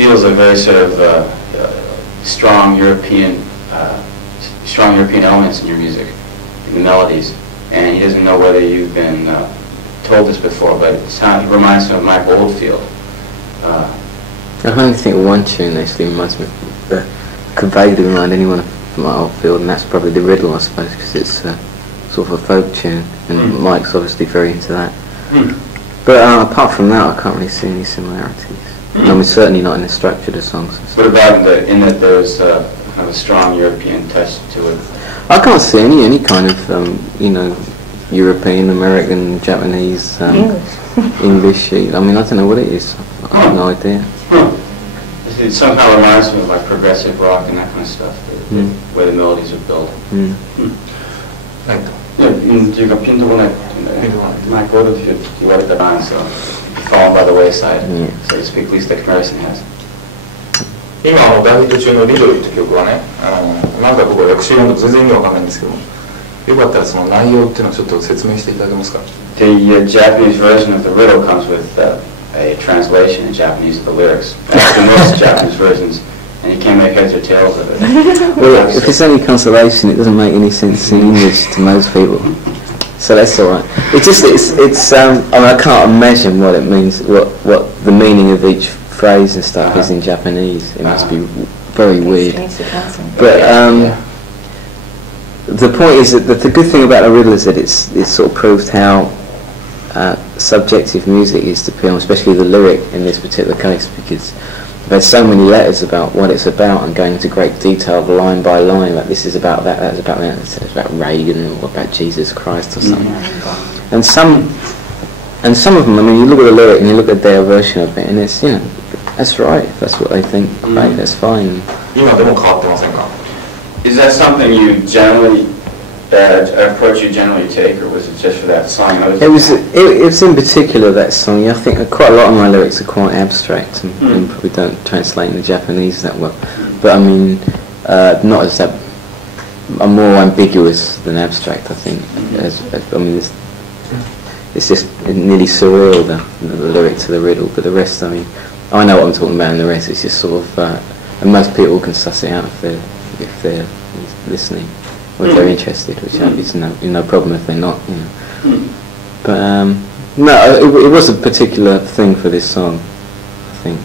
feels a very sort of strong European elements in your music, in the melodies, and he doesn't know whether you've been told this before, but it reminds him of Mike Oldfield. I can only think of one tune that actually reminds me of, could vaguely remind anyone of Mike Oldfield, and that's probably the Riddle, I suppose, because it's sort of a folk tune, and Mike's obviously very into that. But apart from that, I can't really see any similarities. I mean, certainly not in the structure of the songs. What about in that there's kind of a strong European touch to it? I can't see any kind of, European, American, Japanese, English. I mean, I don't know what it is. I have no idea. It somehow reminds me of like progressive rock and that kind of stuff, where the melodies are built. 제가 핀도곤에 Mike Oldfield言われた so fallen by the wayside, so to speak, at least the comparison has. 今大ヒット中のリドルという曲はね、なんか僕は訳詞読むと全然意味わかんないんですけど、よかったらその内容っていうのをちょっと説明していただけますか。The Japanese version of the Riddle comes with a translation in Japanese of the lyrics. After most Japanese versions, and you can't make heads or tails of it. Well, if it's any consolation, it doesn't make any sense in English to most people. So that's all right. It's. I mean, I can't imagine what it means, what the meaning of each phrase and stuff is in Japanese. It must be very weird. But the point is that the good thing about the Riddle is that it sort of proved how subjective music is to people, especially the lyric in this particular case, because I've had so many letters about what it's about and going into great detail line by line, like this is about that, that's about that, it's about Reagan or about Jesus Christ or something. And some of them, I mean, you look at the lyric and you look at their version of it and it's, that's right, if that's what they think, right, that's fine. Is that something you generally, approach you generally take, or was it just for that song? It was in particular that song. I think quite a lot of my lyrics are quite abstract and probably don't translate into Japanese that well. But I mean, not as that. I'm more ambiguous than abstract, I think. I mean, it's just nearly surreal, the lyric to the Riddle. But the rest, I mean, I know what I'm talking about, and the rest is just sort of. And most people can suss it out if they're listening. Or if they're interested, which is no problem if they're not, But no, it was a particular thing for this song, I think.